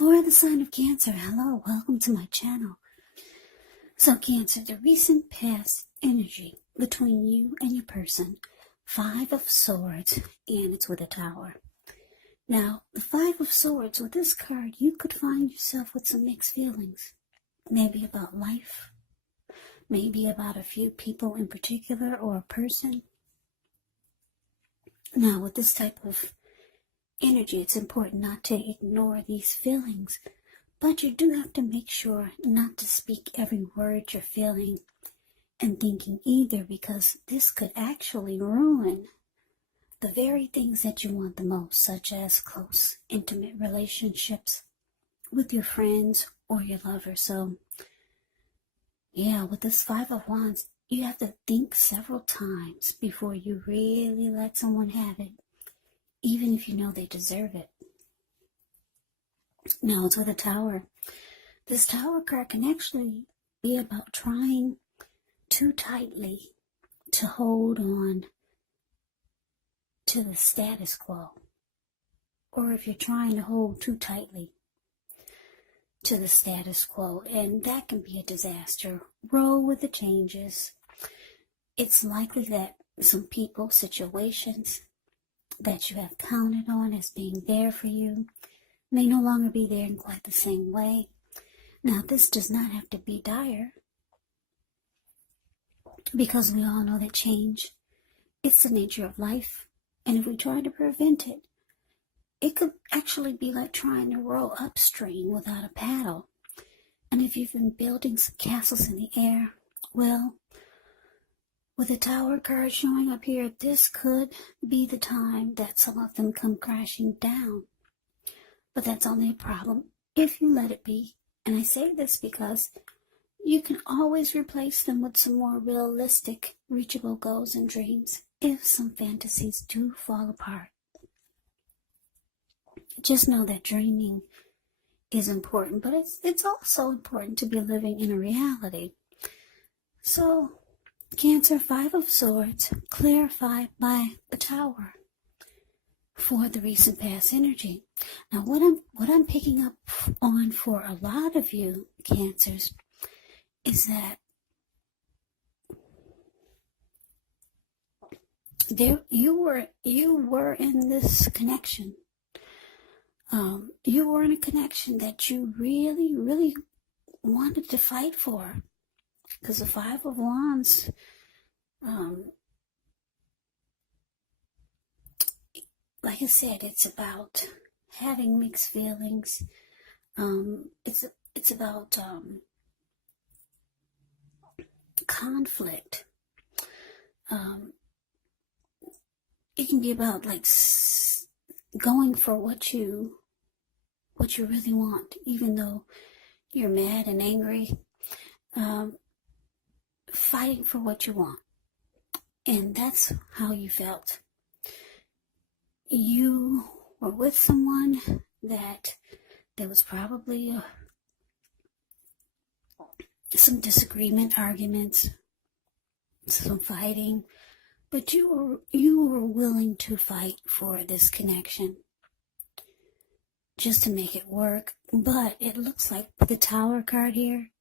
For the sign of Cancer, hello, welcome to my channel. So Cancer, the recent past energy between you and your person, Five of Swords, and it's with a Tower. Now, the Five of Swords, with this card, you could find yourself with some mixed feelings. Maybe about life, maybe about a few people in particular or a person. Now, with this type of energy, it's important not to ignore these feelings, but you do have to make sure not to speak every word you're feeling and thinking either, because this could actually ruin the very things that you want the most, such as close, intimate relationships with your friends or your lover. So, yeah, with this Five of Wands, you have to think several times before you really let someone have it, even if you know they deserve it. Now, it's with a Tower. This Tower card can actually be about trying too tightly to hold on to the status quo, or if you're trying to hold too tightly to the status quo, and that can be a disaster. Roll with the changes. It's likely that some people, situations that you have counted on as being there for you may no longer be there in quite the same way. Now, this does not have to be dire, because we all know that change, it's the nature of life, and if we try to prevent it, it could actually be like trying to row upstream without a paddle. And if you've been building some castles in the air, well, with a Tower card showing up here, this could be the time that some of them come crashing down. But that's only a problem if you let it be. And I say this because you can always replace them with some more realistic, reachable goals and dreams if some fantasies do fall apart. Just know that dreaming is important, but it's also important to be living in a reality. So, Cancer, Five of Swords, clarified by the Tower for the recent past energy. Now, what I'm picking up on for a lot of you Cancers is that you were in this connection. You were in a connection that you really, really wanted to fight for, because the Five of Wands, like I said, it's about having mixed feelings. It's about conflict. It can be about like going for what you really want, even though you're mad and angry. Fighting for what you want, and that's how you felt. You were with someone that there was probably some disagreement, arguments, some fighting, but you were willing to fight for this connection just to make it work. But it looks like with the Tower card here,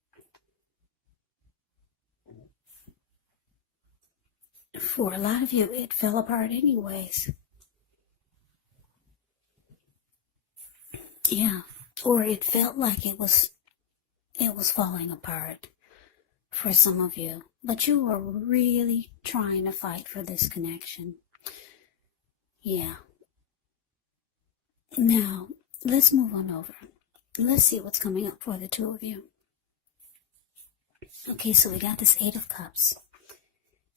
for a lot of you, it fell apart anyways. Yeah, or it felt like it was falling apart for some of you. But you were really trying to fight for this connection. Yeah. Now, let's move on over. Let's see what's coming up for the two of you. Okay, so we got this Eight of Cups,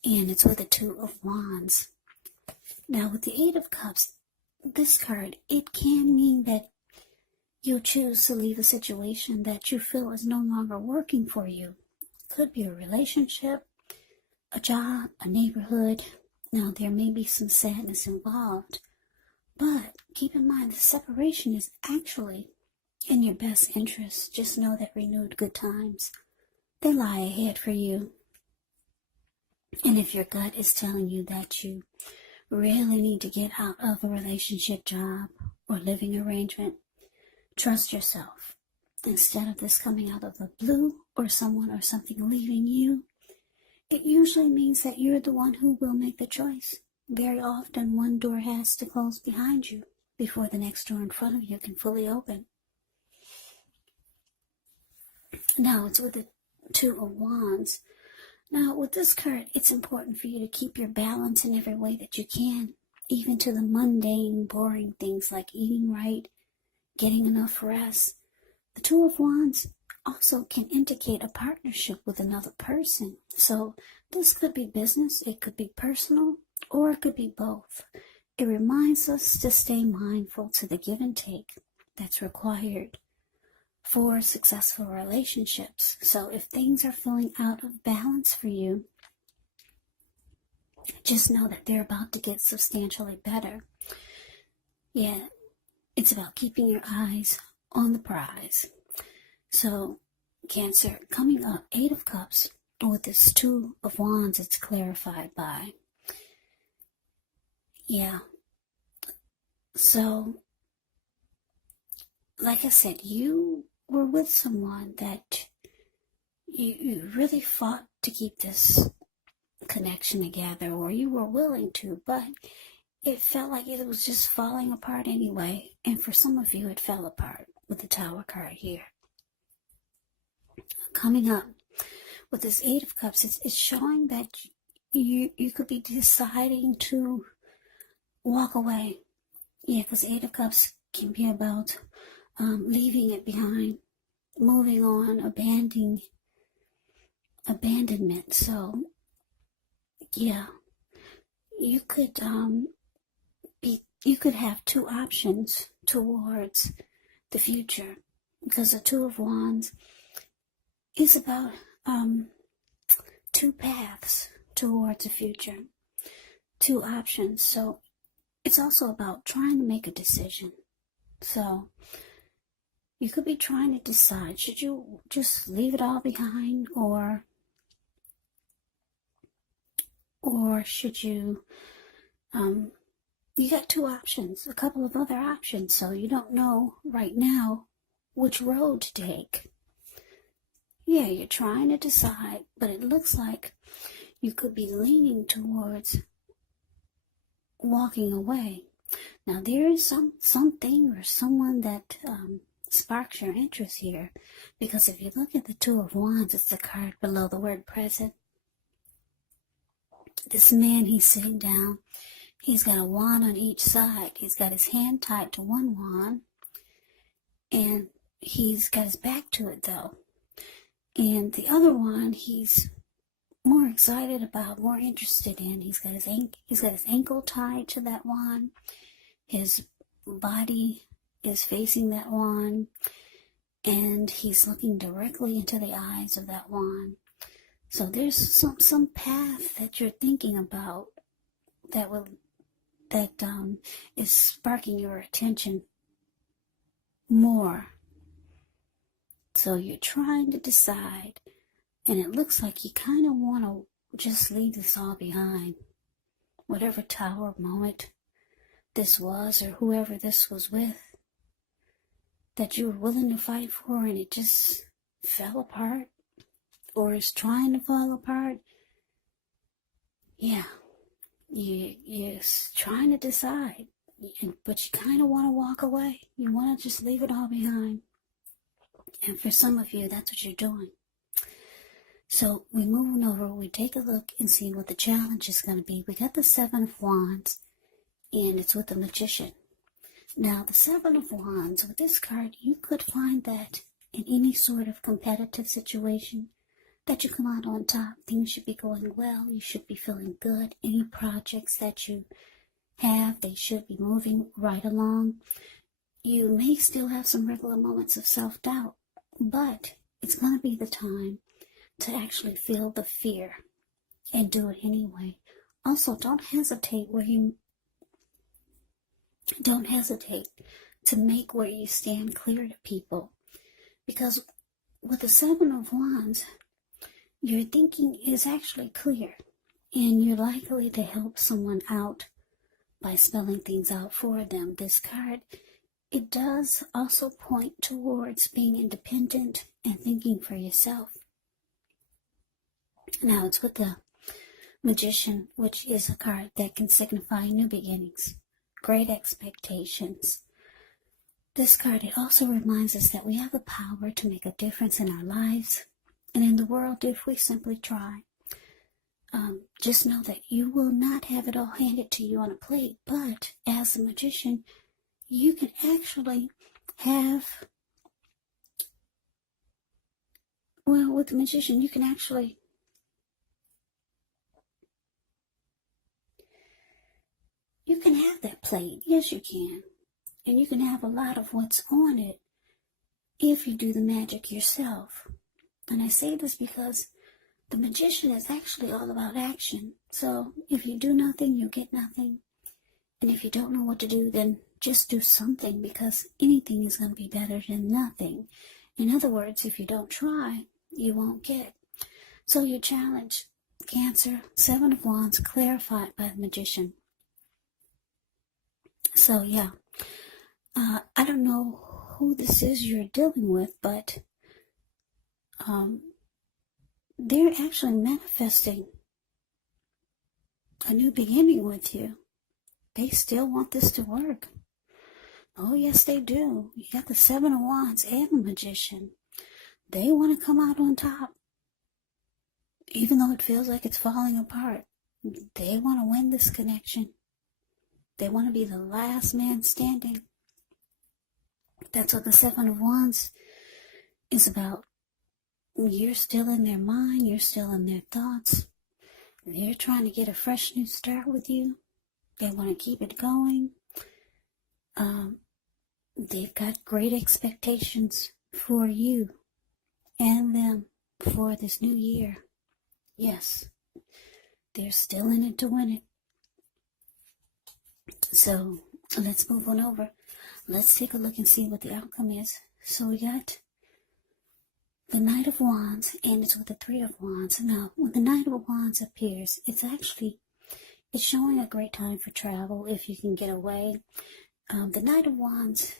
and it's with the Two of Wands. Now, with the Eight of Cups, this card, it can mean that you'll choose to leave a situation that you feel is no longer working for you. Could be a relationship, a job, a neighborhood. Now, there may be some sadness involved, but keep in mind the separation is actually in your best interest. Just know that renewed good times, they lie ahead for you. And if your gut is telling you that you really need to get out of a relationship, job, or living arrangement, Trust yourself. Instead of this coming out of the blue or someone or something leaving you, it usually means that you're the one who will make the choice. Very often, one door has to close behind you before the next door in front of you can fully open. Now, it's with the Two of Wands. Now, with this card, it's important for you to keep your balance in every way that you can, even to the mundane, boring things like eating right, getting enough rest. The Two of Wands also can indicate a partnership with another person. So this could be business, it could be personal, or it could be both. It reminds us to stay mindful to the give and take that's required for successful relationships. So if things are feeling out of balance for you, just know that they're about to get substantially better. Yeah, it's about keeping your eyes on the prize. So, Cancer, coming up, 8 of Cups, with this 2 of Wands, it's clarified by. Yeah. So, like I said, you were with someone that you really fought to keep this connection together, or you were willing to, but it felt like it was just falling apart anyway. And for some of you, it fell apart with the Tower card here. Coming up with this 8 of Cups, it's showing that you could be deciding to walk away. Yeah, because 8 of Cups can be about leaving it behind, moving on, abandonment. So, yeah, you could have 2 options towards the future, because the 2 of Wands is about 2 paths towards the future, 2 options. So it's also about trying to make a decision. So you could be trying to decide, should you just leave it all behind, or should you, you got 2 options, a couple of other options, so you don't know right now which road to take. Yeah, you're trying to decide, but it looks like you could be leaning towards walking away. Now, there is something or someone that sparks your interest here, because if you look at the 2 of Wands, it's the card below the word present. This man, he's sitting down. He's got a wand on each side. He's got his hand tied to one wand, and he's got his back to it, though. And the other one, he's more excited about, more interested in. He's got his ankle tied to that wand. His body is facing that wand, and he's looking directly into the eyes of that wand. So there's some path that you're thinking about that is sparking your attention more. So you're trying to decide, and it looks like you kind of want to just leave this all behind. Whatever Tower moment this was, or whoever this was with, that you were willing to fight for, and it just fell apart, or is trying to fall apart. Yeah, you're trying to decide, but you kind of want to walk away. You want to just leave it all behind. And for some of you, that's what you're doing. So we move on over, we take a look and see what the challenge is going to be. We got the 7 of Wands, and it's with the Magician. Now, the 7 of Wands, with this card, you could find that in any sort of competitive situation, that you come out on top. Things should be going well. You should be feeling good. Any projects that you have, they should be moving right along. You may still have some regular moments of self-doubt, but it's going to be the time to actually feel the fear and do it anyway. Also, don't hesitate to make where you stand clear to people, because with the 7 of Wands, your thinking is actually clear, and you're likely to help someone out by spelling things out for them. This card it does also point towards being independent and thinking for yourself. Now it's with the Magician, which is a card that can signify new beginnings, great expectations. This card, it also reminds us that we have the power to make a difference in our lives and in the world if we simply try. Just know that you will not have it all handed to you on a plate, but as a magician, you can actually have, with the magician, you can actually have that plate. Yes, you can. And you can have a lot of what's on it if you do the magic yourself. And I say this because the magician is actually all about action. So if you do nothing, you get nothing. And if you don't know what to do, then just do something, because anything is going to be better than nothing. In other words, if you don't try, you won't get. So your challenge, Cancer, 7 of Wands, clarified by the magician. So yeah, I don't know who this is you're dealing with, but they're actually manifesting a new beginning with you. They still want this to work. Oh, yes, they do. You got the 7 of Wands and the Magician. They want to come out on top. Even though it feels like it's falling apart, they want to win this connection. They want to be the last man standing. That's what the 7 of Wands is about. You're still in their mind. You're still in their thoughts. They're trying to get a fresh new start with you. They want to keep it going. They've got great expectations for you and them for this new year. Yes, they're still in it to win it. So let's move on over. Let's take a look and see what the outcome is. So we got the Knight of Wands, and it's with the 3 of Wands. Now, when the Knight of Wands appears, it's showing a great time for travel if you can get away. The Knight of Wands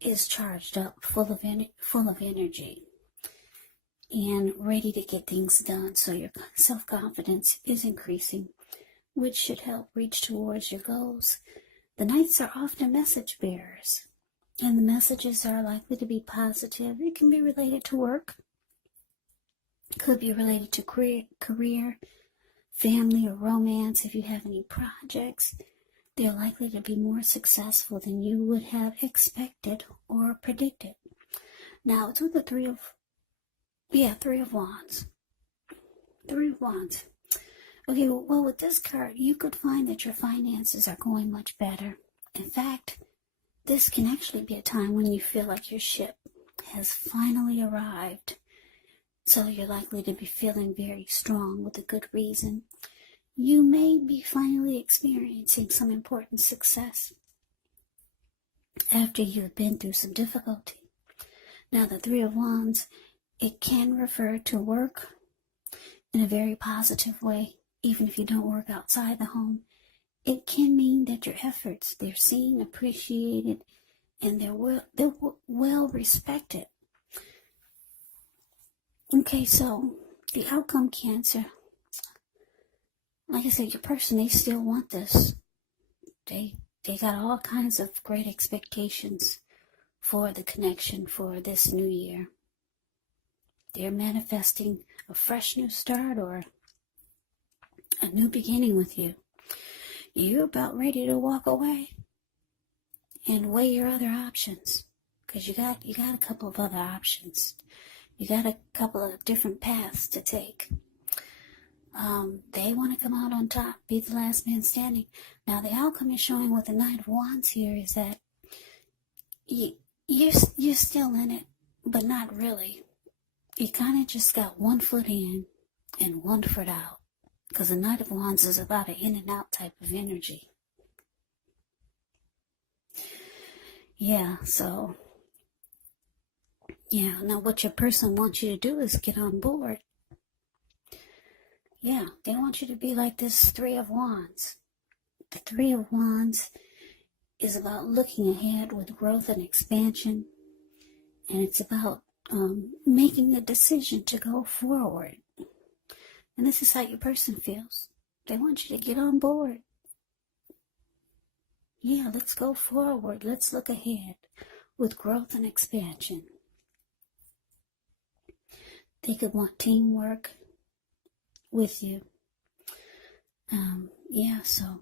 is charged up, full of energy, and ready to get things done. So your self-confidence is increasing, which should help reach towards your goals. The Knights are often message bearers, and the messages are likely to be positive. It can be related to work, could be related to career, family, or romance. If you have any projects, they're likely to be more successful than you would have expected or predicted. Now, it's with the 3 of Wands. 3 of Wands. Okay, well, with this card, you could find that your finances are going much better. In fact, this can actually be a time when you feel like your ship has finally arrived. So you're likely to be feeling very strong with a good reason. You may be finally experiencing some important success after you've been through some difficulty. Now, the 3 of Wands, it can refer to work in a very positive way, even if you don't work outside the home. It can mean that your efforts, they're seen, appreciated, and they're well respected. Okay, so the outcome, Cancer. Like I said, your person, they still want this. They got all kinds of great expectations for the connection for this new year. They're manifesting a fresh new start or a new beginning with you. You're about ready to walk away and weigh your other options, because you got a couple of other options. You got a couple of different paths to take. They want to come out on top, be the last man standing. Now, the outcome is showing with the Knight of Wands here is that you're still in it, but not really. You kind of just got one foot in and one foot out, because the Knight of Wands is about an in and out type of energy. Yeah, so, yeah, now what your person wants you to do is get on board. Yeah, they want you to be like this 3 of Wands. The 3 of Wands is about looking ahead with growth and expansion, and it's about making a decision to go forward. And this is how your person feels. They want you to get on board. Yeah, let's go forward. Let's look ahead with growth and expansion. They could want teamwork with you. So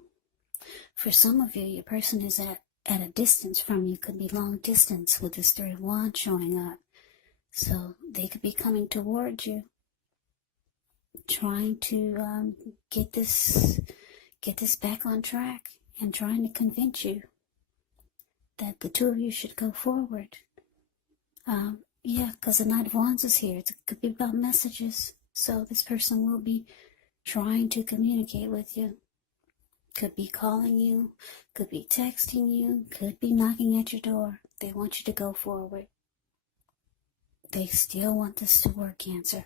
for some of you, your person is at a distance from you. Could be long distance with this Three of Wands showing up. So they could be coming towards you, trying to get this back on track and trying to convince you that the two of you should go forward. Because the Knight of Wands is here. It could be about messages. So this person will be trying to communicate with you. Could be calling you, could be texting you, could be knocking at your door. They want you to go forward. They still want this to work, Cancer.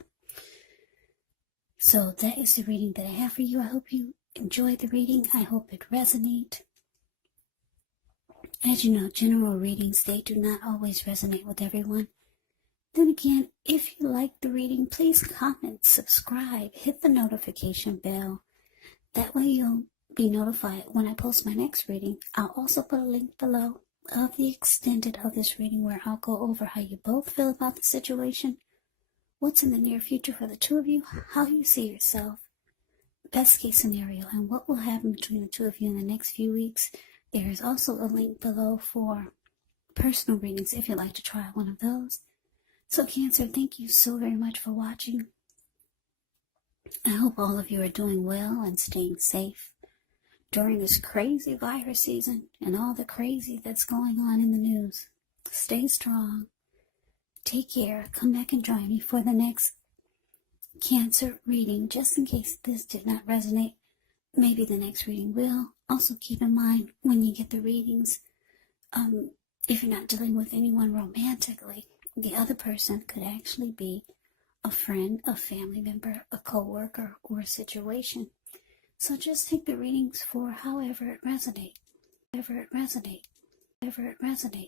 So that is the reading that I have for you. I hope you enjoyed the reading. I hope it resonates. As you know, general readings, they do not always resonate with everyone. Then again, if you like the reading, please comment, subscribe, hit the notification bell. That way you'll be notified when I post my next reading. I'll also put a link below of the extended of this reading where I'll go over how you both feel about the situation, what's in the near future for the two of you, how you see yourself, best case scenario, and what will happen between the two of you in the next few weeks. There is also a link below for personal readings if you'd like to try one of those. So Cancer, thank you so very much for watching. I hope all of you are doing well and staying safe during this crazy virus season and all the crazy that's going on in the news. Stay strong. Take care. Come back and join me for the next Cancer reading. Just in case this did not resonate, maybe the next reading will. Also keep in mind when you get the readings, if you're not dealing with anyone romantically, the other person could actually be a friend, a family member, a co-worker, or a situation. So just take the readings for however it resonates.